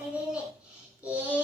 Yeah.